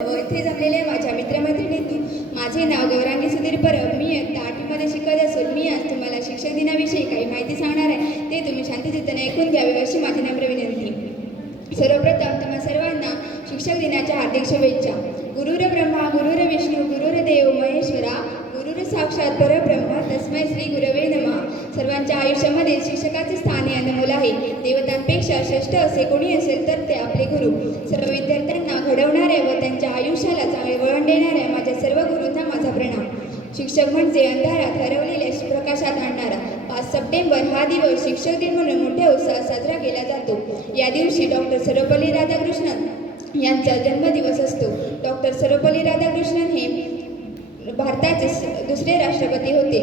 इथे जमलेल्या माझ्या मित्रमैत्रिणींनी, माझे नाव गौरांगी सुधीर परब, मी इयत्ता 8वीमध्ये शिकत असून मी आज तुम्हाला शिक्षक दिनाविषयी काही माहिती सांगणार आहे. ते तुम्ही शांतचित्ताने ऐकून घ्यावे अशी माझी नम्र विनंती. सर्वप्रथम तुम्हा सर्वांना शिक्षक दिनाच्या हार्दिक शुभेच्छा. गुरुर ब्रह्मा गुरुर विष्णू गुरुर्देव महेश्वरा गुरुर साक्षात परब्रह्म तस्मै श्री गुरवे नमः. सर्वांच्या आयुष्यामध्ये शिक्षकाचे स्थान हे अनमोल आहे. देवतांपेक्षा श्रेष्ठ असे कोणी असेल तर ते आपले गुरु. सर्व विद्यार्थ्यांना घडवणाऱ्या व त्यांच्या आयुष्याला चांगले वळण देणाऱ्या माझ्या सर्व गुरूंना माझा प्रणाम. शिक्षक म्हणजे अंधारात हरवलेल्या प्रकाशात आणणारा. 5 सप्टेंबर हा दिवस शिक्षक दिन म्हणून मोठ्या उत्साहात साजरा केला जातो. या दिवशी डॉक्टर सर्वपल्ली राधाकृष्णन यांचा जन्मदिवस असतो. डॉक्टर सर्वपल्ली राधाकृष्णन हे भारताचे दुसरे राष्ट्रपती होते.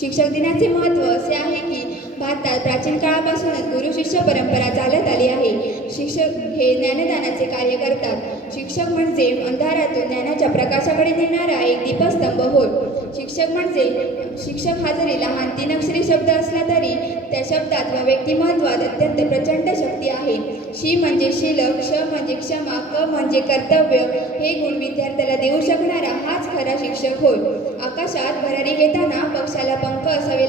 शिक्षक दिनाचे महत्त्व असे आहे की भारतात प्राचीन काळापासूनच गुरु शिष्य परंपरा चालत आली आहे. शिक्षक हे ज्ञानदानाचे कार्य करतात. शिक्षक म्हणजे अंधारातून ज्ञानाच्या प्रकाशाकडे नेणारा एक दीपस्तंभ होय. शिक्षक हा जरी लहान 3 अक्षरी शब्द असला तरी त्या शब्दात व व्यक्तिमत्वात अत्यंत प्रचंड शक्ती आहे. शी म्हणजे शीलक, क्ष म्हणजे क्षमा, क म्हणजे कर्तव्य हे गुण विद्यार्थ्याला देऊ शकणारा हाच खरा शिक्षक होय. आकाशात भरारी घेताना पक्षाला पंख असावे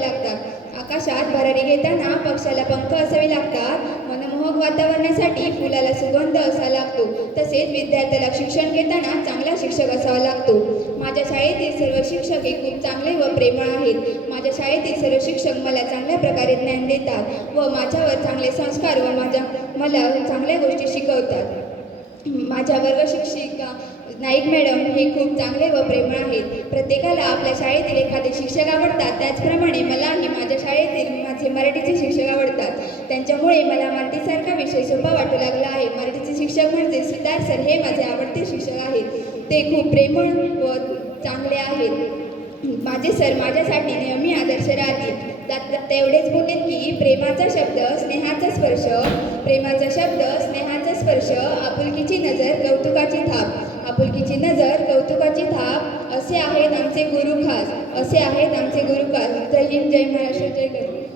लागतात. मनमोहक वातावरणासाठी फुलाला सुगंध असा लागतो. तसेच विद्यार्थ्याला शिक्षण घेताना चांगला शिक्षक असावा लागतो. माझ्या शाळेतील सर्व शिक्षक हे खूप चांगले व प्रेमळ आहेत. माझ्या शाळेतील सर्व शिक्षक मला चांगल्या प्रकारे ज्ञान देतात व माझ्यावर चांगले संस्कार व मला चांगल्या गोष्टी शिकवतात. माझ्या वर्ग शिक्षिका नाईक मॅडम हे खूप चांगले व प्रेमळ आहेत. प्रत्येकाला आपल्या शाळेतील एखादे शिक्षक आवडतात. त्याचप्रमाणे मलाही माझ्या शाळेतील माझे मराठीचे शिक्षक आवडतात. त्यांच्यामुळे मला मराठीसारखा विषय सोपा वाटू लागला आहे. मराठीचे शिक्षक म्हणजे सुतार सर हे माझे आवडते शिक्षक आहेत. ते खूप प्रेमळ व चांगले आहेत. माझे सर माझ्यासाठी नेहमी आदर्श राहतील. ते एवढेच बोललेत की प्रेमाचा शब्द स्नेहाचा स्पर्श आपुलकीची नजर कौतुकाची थाप असे आहेत आमचे गुरु खास. जय हिंद, जय महाराष्ट्र, जय गरु.